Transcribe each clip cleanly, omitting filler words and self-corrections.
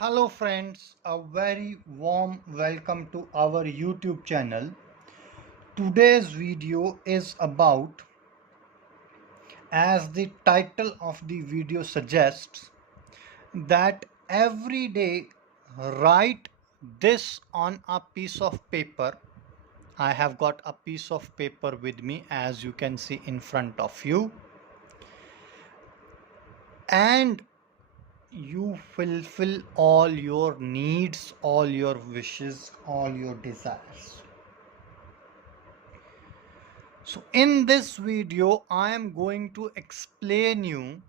Hello friends, a very warm welcome to our YouTube channel. Today's video is about, as the title of the video suggests, that every day write this on a piece of paper. I have got a piece of paper with me, as you can see in front of you, and you fulfill all your needs, all your wishes, all your desires. So in this video, I am going to explain you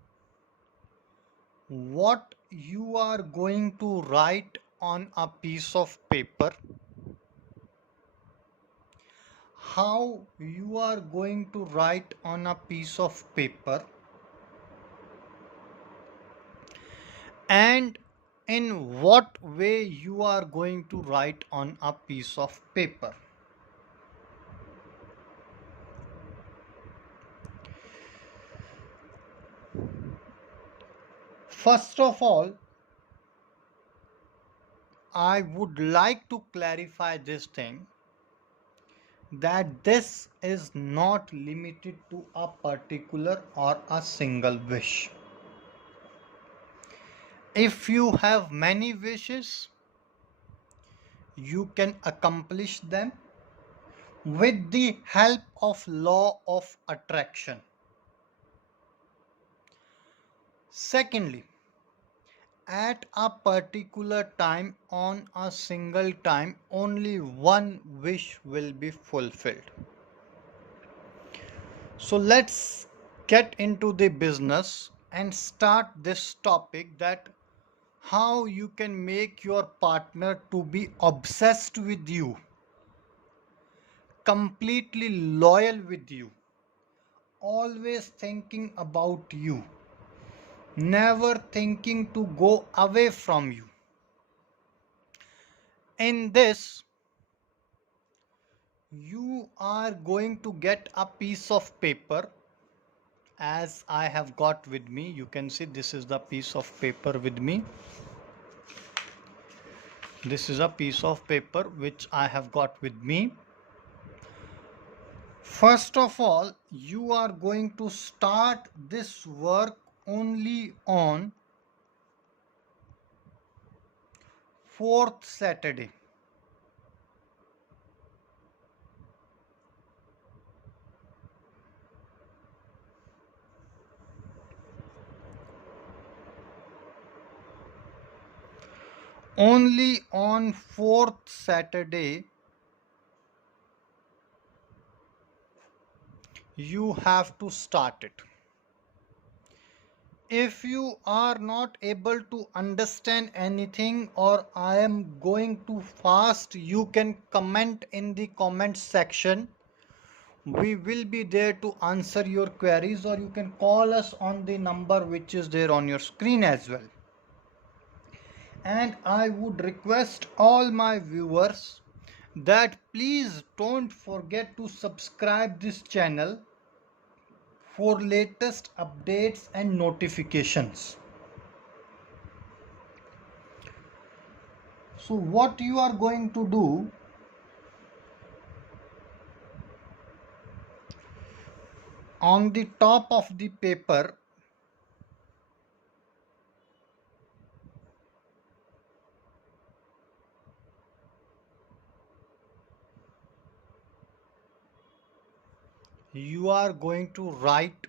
what you are going to write on a piece of paper, how you are going to write on a piece of paper, and in what way you are going to write on a piece of paper. First of all, I would like to clarify this thing that this is not limited to a particular or a single wish. If you have many wishes, you can accomplish them with the help of law of attraction. Secondly, at a particular time, on a single time, only one wish will be fulfilled. So let's get into the business and start this topic, that how you can make your partner to be obsessed with you, completely loyal with you, always thinking about you, never thinking to go away from you. In this, you are going to get a piece of paper, as I have got with me. You can see this is the piece of paper with me. This is a piece of paper which I have got with me. First of all, you are going to start this work only on fourth Saturday. Only on fourth Saturday you have to start it. If you are not able to understand anything, or I am going too fast, you can comment in the comment section. We will be there to answer your queries, or you can call us on the number which is there on your screen as well. And I would request all my viewers that please don't forget to subscribe this channel for latest updates and notifications. So what you are going to do, on the top of the paper, you are going to write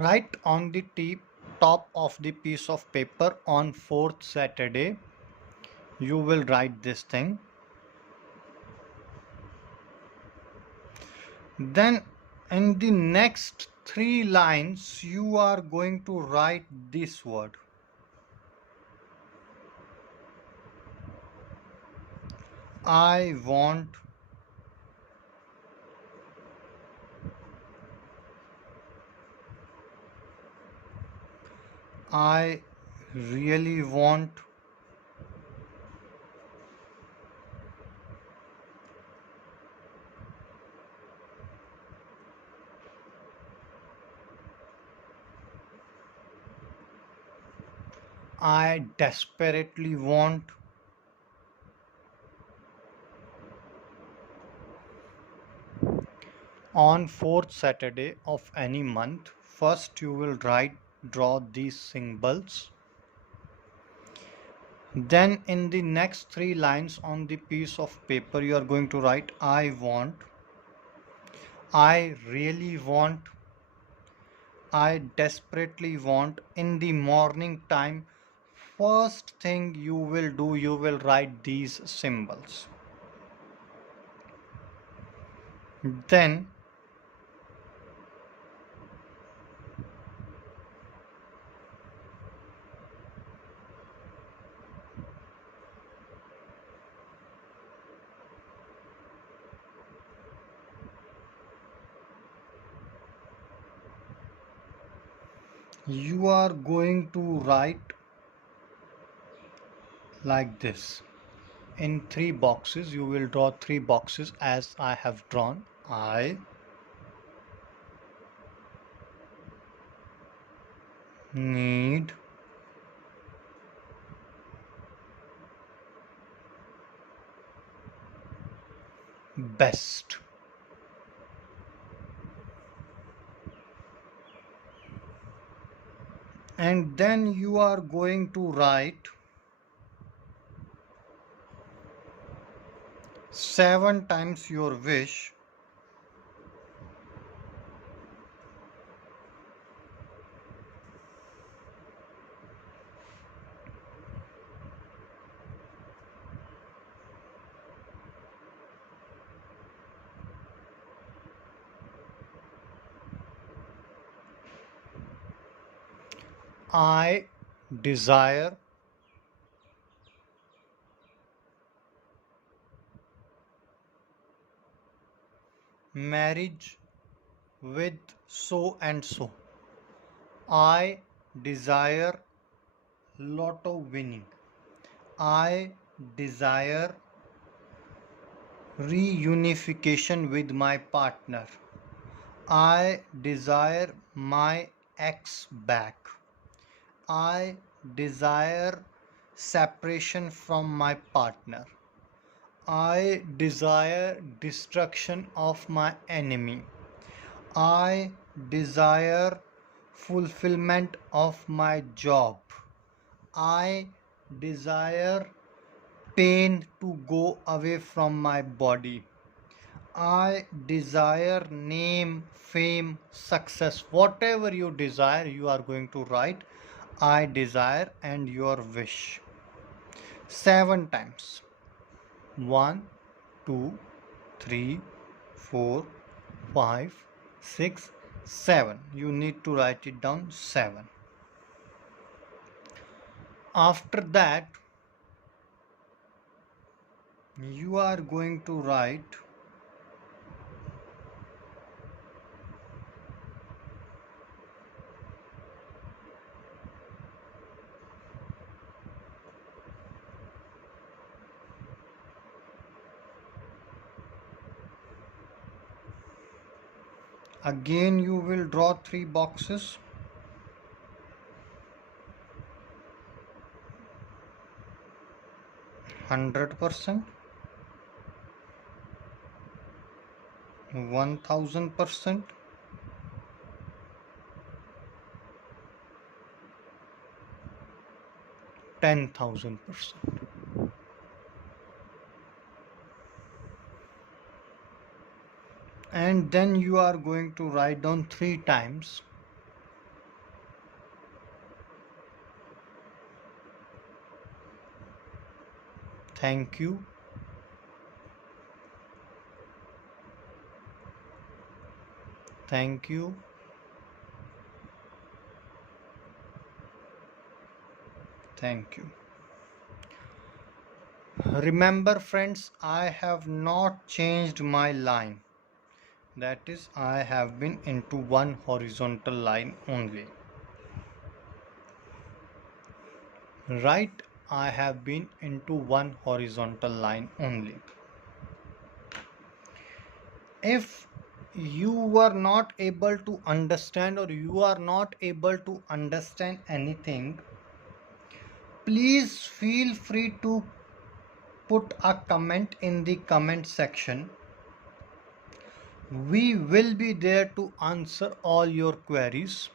right on the top of the piece of paper. On fourth Saturday you will write this thing. Then in the next three lines, you are going to write this word. I want. I really want. I desperately want. On fourth Saturday of any month, first you will draw these symbols. Then in the next three lines on the piece of paper, you are going to write I want, I really want, I desperately want. In the morning time, first thing you will do, you will write these symbols. Then you are going to write like this. In three boxes, you will draw three boxes as I have drawn. I need best. And then you are going to write 7 times your wish. I desire marriage with so and so. I desire lotto winning. I desire reunification with my partner. I desire my ex back. I desire separation from my partner. I desire destruction of my enemy. I desire fulfillment of my job. I desire pain to go away from my body. I desire name, fame, success. Whatever you desire, you are going to write I desire and your wish 7 times. 1, 2, 3, 4, 5, 6, 7. You need to write it down 7. After that, you are going to write again, you will draw 3 boxes. %100%, 1000%, 10,000%. And then you are going to write down 3 times thank you, Thank you. Thank you. Remember friends, I have not changed my line. That is, I have been into one horizontal line only. Right, I have been into one horizontal line only. If you were not able to understand or you are not able to understand anything, please feel free to put a comment in the comment section. We will be there to answer all your queries,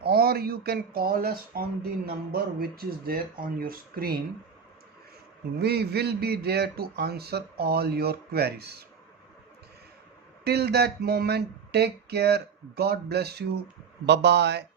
or you can call us on the number which is there on your screen. We will be there to answer all your queries. Till that moment, take care. God bless you. Bye bye.